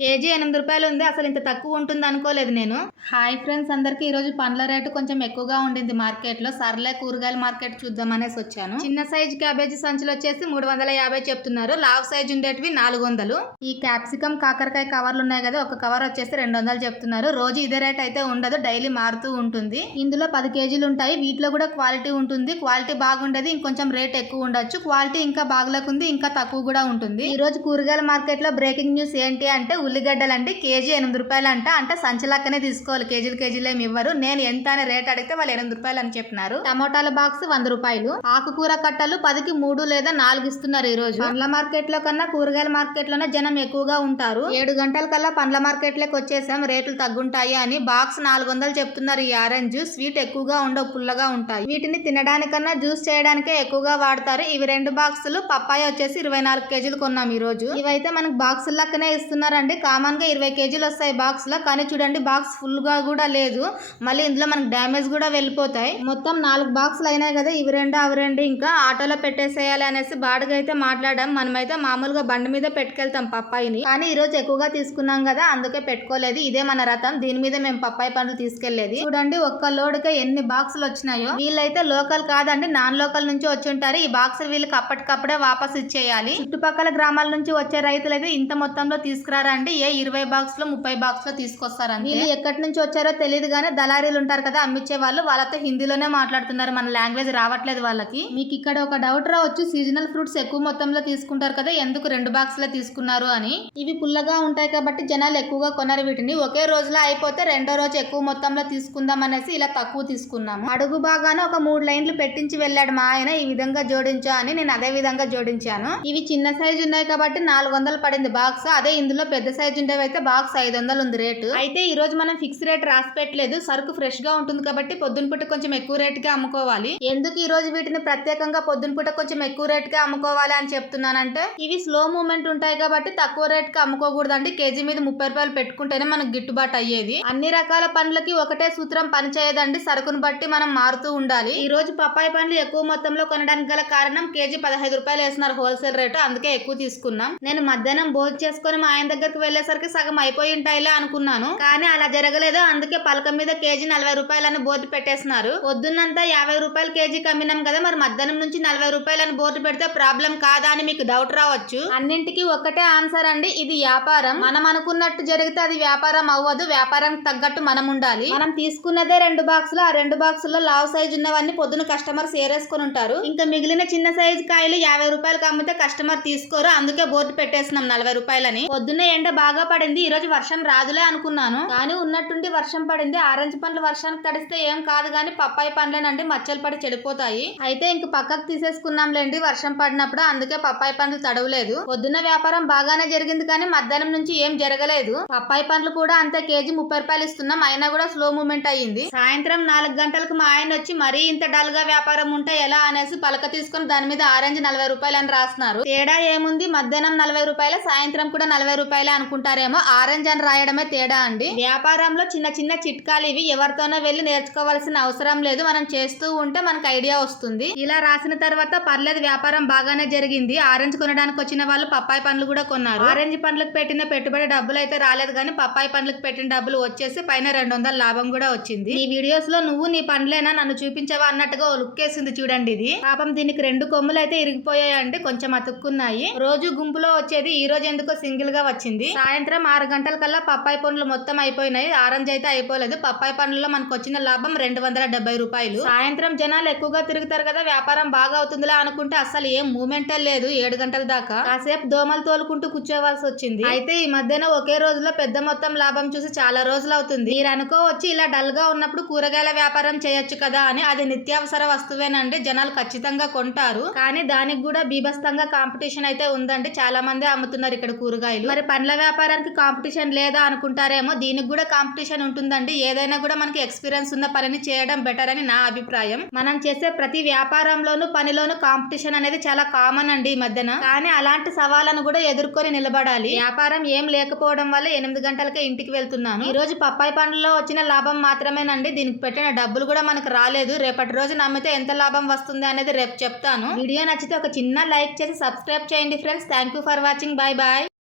KG ఎనిమిది రూపాయలు ఉంది అసలు ఇంత తక్కువ ఉంటుంది అనుకోలేదు నేను. హాయ్ ఫ్రెండ్స్ అందరికి ఈరోజు పండ్ల రేటు కొంచెం ఎక్కువగా ఉండింది మార్కెట్లో సర్లే కూరగాయల మార్కెట్ చూద్దాం అనేసి వచ్చాను. చిన్న సైజ్ క్యాబేజీ సంచులు వచ్చేసి మూడు వందల యాభై చెప్తున్నారు. లావ్ సైజ్ ఉండేటివి నాలుగు వందలు. ఈ క్యాప్సికమ్ కాకరకాయ కవర్లు ఉన్నాయి కదా ఒక కవర్ వచ్చేసి రెండు వందలు చెప్తున్నారు. రోజు ఇదే రేట్ అయితే ఉండదు డైలీ మారుతూ ఉంటుంది. ఇందులో పది కేజీలు ఉంటాయి. వీటిలో కూడా క్వాలిటీ ఉంటుంది. క్వాలిటీ బాగుండేది ఇంకొంచెం రేట్ ఎక్కువ ఉండొచ్చు. క్వాలిటీ ఇంకా బాగలేకుంది ఇంకా తక్కువ కూడా ఉంటుంది. ఈ రోజు కూరగాయల మార్కెట్లో బ్రేకింగ్ న్యూస్ ఏంటి అంటే ఉల్లిగడ్డలు అంటే కేజీ ఎనిమిది రూపాయలు అంట అంటే సంచలక్కనే తీసుకోవాలి. కేజీలు కేజీలు ఏమి ఇవ్వరు. నేను ఎంత అనే రేట్ అడిగితే వాళ్ళు ఎనిమిది రూపాయలు అని చెప్పినారు. టమోటాల బాక్స్ వంద రూపాయలు. ఆకుకూర కట్టలు పదికి మూడు లేదా నాలుగు ఇస్తున్నారు ఈ రోజు పండ్ల మార్కెట్లో కన్నా కూరగాయల మార్కెట్లోనే జనం ఎక్కువగా ఉంటారు. ఏడు గంటల కల్లా పండ్ల మార్కెట్లోకి వచ్చేసాం. రేట్లు తగ్గుంటాయి అని బాక్స్ నాలుగు వందలు చెప్తున్నారు ఈ ఆరెంజ్. స్వీట్ ఎక్కువగా ఉండవు పుల్లగా ఉంటాయి. వీటిని తినడానికన్నా జ్యూస్ చేయడానికే ఎక్కువగా వాడతారు. ఇవి రెండు బాక్సులు పప్పాయ వచ్చేసి ఇరవై నాలుగు కేజీలు కొన్నాం ఈ రోజు ఇవైతే మనకు బాక్స్ లక్కనే ఇస్తున్నారండి. కామన్గా ఇరవై కేజీలు వస్తాయి బాక్స్లో కానీ చూడండి బాక్స్ ఫుల్గా కూడా లేదు. మళ్ళీ ఇందులో మనకు డ్యామేజ్ కూడా వెళ్ళిపోతాయి. మొత్తం నాలుగు బాక్సులు అయినాయి కదా ఇవి రెండు అవి రెండు. ఇంకా ఆటోలో పెట్టేసేయాలి అనేసి బాడుగా అయితే మాట్లాడాం. మనమైతే మామూలుగా బండి మీద పెట్టుకెళ్తాం పప్పాయిని. కానీ ఈ రోజు ఎక్కువగా తీసుకున్నాం కదా అందుకే పెట్టుకోలేదు. ఇదే మన రథం. దీని మీద మేము పప్పాయి పండ్లు తీసుకెళ్ళేది. చూడండి ఒక్క లోడ్కే ఎన్ని బాక్సులు వచ్చినాయో. వీళ్ళైతే లోకల్ కాదండి నాన్ లోకల్ నుంచి వచ్చి ఉంటారు. ఈ బాక్సులు వీళ్ళకి అప్పటికప్పుడే వాపస్ ఇచ్చేయాలి. చుట్టుపక్కల గ్రామాల నుంచి వచ్చే రైతులు అయితే ఇంత మొత్తంలో తీసుకురారండి. ఏ ఇరవై బాక్స్లో ముప్పై బాక్స్లో తీసుకొస్తారండి వీళ్ళు ఎక్కడి నుంచి వచ్చారో తెలియదు కానీ దళారీలు ఉంటారు కదా అమ్మిచ్చే వాళ్ళు వాళ్ళతో హిందీలోనే మాట్లాడుతున్నారు. మన లాంగ్వేజ్ రావట్లేదు వాళ్ళకి. మీకు ఇక్కడ ఒక డౌట్ రావచ్చు సీజనల్ ఫ్రూట్స్ ఎక్కువ మొత్తంలో తీసుకుంటారు కదా ఎందుకు రెండు బాక్స్లో తీసుకున్నారు అని? ఇవి పుల్లగా ఉంటాయి కాబట్టి జనాలు ఎక్కువగా కొనరు వీటిని. ఒకే రోజులో అయిపోతే రెండో రోజు ఎక్కువ మొత్తంలో తీసుకుందాం అనేసి ఇలా తక్కువ తీసుకున్నాము. అడుగు బాగానే ఒక మూడు లైన్లు పెట్టించి వెళ్ళాడు మా ఆయన ఈ విధంగా జోడించా అని నేను అదే విధంగా జోడించాను. ఇవి చిన్న సైజు ఉన్నాయి కాబట్టి నాలుగు వందలు పడింది బాక్స్ అదే ఇందులో పెద్ద సైజు ఉండేవి అయితే బాక్స్ ఐదు వందలు ఉంది రేటు అయితే ఈ రోజు మనం ఫిక్స్ రేట్ రాసి పెట్టలేదు. సరుకు ఫ్రెష్గా ఉంటుంది కాబట్టి పొద్దున పూట కొంచెం ఎక్కువ రేట్కి అమ్ముకోవాలి. ఎందుకు ఈ రోజు వీటిని ప్రత్యేకంగా పొద్దున పూట కొంచెం ఎక్కువ రేట్కి అమ్ముకోవాలి అని చెప్తున్నానంటే ఇవి స్లో మూమెంట్ ఉంటాయి కాబట్టి తక్కువ రేట్కి అమ్ముకోకూడదండి. కేజీ మీద ముప్పై రూపాయలు పెట్టుకుంటేనే మనకు గిట్టుబాటు అయ్యేది. అన్ని రకాల పండ్లకి ఒకటే సూత్రం పనిచేయదండి. సరుకును బట్టి మనం మారుతూ ఉండాలి. ఈ రోజు పప్పాయి పండ్లు ఎక్కువ మొత్తంలో కొనడానికి గల కారణం కేజీ పదహైదు రూపాయలు వేస్తున్నారు హోల్సేల్ రేటు. అందుకే ఎక్కువ తీసుకున్నాం. నేను మధ్యాహ్నం భోజనం చేసుకుని మా ఆయన దగ్గరికి వెళ్ళేసరికి సగం అయిపోయి ఉంటాయిలే అనుకున్నాను. కానీ అలా జరగలేదు. అందుకే పలక మీద కేజీ నలభై రూపాయలని బోర్డు పెట్టేస్తున్నారు పొద్దున్నంతా యాభై రూపాయలు కేజీ కమ్మినాం కదా మరి మధ్యాహ్నం నుంచి నలభై రూపాయలని బోర్డు పెడితే ప్రాబ్లం కాదా అని మీకు డౌట్ రావచ్చు. అన్నింటికి ఒక్కటే ఆన్సర్ అండి ఇది వ్యాపారం. మనం అనుకున్నట్టు జరిగితే అది వ్యాపారం అవ్వదు. వ్యాపారం తగ్గట్టు మనం ఉండాలి. మనం తీసుకున్నదే రెండు బాక్సులు. ఆ రెండు బాక్సుల్లో లావ్ సైజ్ ఉన్నవన్నీ పొద్దున కస్టమర్స్ ఏరేసుకుని ఉంటారు. ఇంకా మిగిలిన చిన్న సైజ్ కాయలు యాభై రూపాయలు అమ్మితే కస్టమర్ తీసుకోరు. అందుకే బోర్డు పెట్టేస్తున్నాం నలభై రూపాయలని. పొద్దున్న ఎండ బాగా పడింది. ఈ రోజు వర్షం రాదులే అనుకున్నాను. కానీ ఉన్నట్టుండి వర్షం పడింది. ఆరెంజ్ పండ్లు వర్షానికి తడిస్తే ఏం కాదు కానీ పప్పాయి పండ్లేనండి. మచ్చలు పడి చెడిపోతాయి. అయితే ఇంక పక్కకు తీసేసుకున్నాంలేండి వర్షం పడినప్పుడు అందుకే పప్పాయి పండ్లు తడవలేదు. పొద్దున్న వ్యాపారం బాగానే జరిగింది కానీ మధ్యాహ్నం నుంచి ఏం జరగలేదు. పప్పాయి పండ్లు కూడా అంతే కేజీ ముప్పై రూపాయలు ఇస్తున్నాం. అయినా కూడా స్లో మూమెంట్ అయ్యింది. సాయంత్రం నాలుగు గంటలకు మా ఆయన వచ్చి మరీ ఇంత డల్గా వ్యాపారం ఉంటే ఎలా? అనేసి పలక తీసుకుని దాని మీద ఆరెంజ్ నలభై రూపాయలు అని రాస్తున్నారు. తేడా ఏముంది? మధ్యాహ్నం నలభై రూపాయలు సాయంత్రం కూడా నలభై రూపాయలే అనుకుంటారేమో. ఆరెంజ్ అని రాయడమే తేడా అండి. వ్యాపారంలో చిన్న చిన్న చిట్కాలు ఇవి ఎవరితోనో వెళ్ళి నేర్చుకోవాల్సిన అవసరం లేదు. మనం చేస్తూ ఉంటే మనకు ఐడియా వస్తుంది. ఇలా రాసిన తర్వాత పర్లేదు వ్యాపారం బాగానే జరిగింది. ఆరెంజ్ కొనడానికి వచ్చిన వాళ్ళు పప్పాయి పండ్లు కూడా కొన్నారు. ఆరెంజ్ పండ్లకు పెట్టిన పెట్టుబడి డబ్బులు అయితే రాలేదు కానీ పప్పాయి పండ్లకు పెట్టిన డబ్బులు వచ్చేసి పైన రెండు వందల లాభం కూడా వచ్చింది. ఈ వీడియోస్లో నువ్వు నీ పండ్లేనా? నన్ను చూపించావా? అన్నట్టుగా లుక్ వేసింది చూడండి ఇది. పాపం దీనికి రెండు కొమ్ములు అయితే ఇరిగిపోయాయండి. కొంచెం అతుక్కున్నాయి. రోజు గుంపులో వచ్చేది ఈ రోజు ఎందుకో సింగిల్గా వచ్చింది. సాయంత్రం ఆరు గంటల కల్లా పప్పాయి పండ్లు మొత్తం అయిపోయినాయి. ఆరెంజ్ అయితే అయిపోలేదు. పప్పాయి పండ్లలో మనకు వచ్చిన లాభం రెండు వందల డెబ్బై రూపాయలు. సాయంత్రం జనాలు ఎక్కువగా తిరుగుతారు కదా వ్యాపారం బాగా అవుతుందిలా అనుకుంటే అసలు ఏం మూమెంటే లేదు ఏడు గంటల దాకా. కాసేపు దోమలు తోలుకుంటూ కూర్చోవాల్సి వచ్చింది. అయితే ఈ మధ్యన ఒకే రోజులో పెద్ద మొత్తం లాభం చూసి చాలా రోజులు అవుతుంది. మీరు అనుకోవచ్చు ఇలా డల్గా ఉన్నప్పుడు కూరగాయల వ్యాపారం చేయొచ్చు కదా అని అది నిత్యావసర వస్తువేనండి. జనాలు ఖచ్చితంగా కొంటారు. కానీ దానికి కూడా బీభస్తంగా కాంపిటీషన్ అయితే ఉందండి. చాలా మంది అమ్ముతున్నారు ఇక్కడ కూరగాయలు. మరి పండ్ల వ్యాపారానికి కాంపిటీషన్ లేదా అనుకుంటారేమో దీనికి కూడా కాంపిటీషన్ ఉంటుందండి. ఏదైనా కూడా మనకి ఎక్స్పీరియన్స్ ఉన్న పనిని చేయడం బెటర్ అని నా అభిప్రాయం. మనం చేసే ప్రతి వ్యాపారంలోనూ పనిలోనూ కాంపిటీషన్ అనేది చాలా కామన్ అండి ఈ మధ్యన. కానీ అలాంటి సవాళ్ళను కూడా ఎదుర్కొని నిలబడాలి. వ్యాపారం ఏం లేకపోవడం వల్ల ఎనిమిది గంటలకే ఇంటికి వెళ్తున్నాను. ఈ రోజు పప్పాయి పండ్లలో వచ్చిన లాభం మాత్రమేనండి. దీనికి పెట్టిన డబ్బులు కూడా మనకు రాలేదు. రేపటి రోజు నమ్మితే ఎంత లాభం వస్తుంది అనేది రేపు చెప్తాను. వీడియో నచ్చితే ఒక చిన్న లైక్ చేసి సబ్స్క్రైబ్ చేయండి friends. Thank you for watching. Bye bye.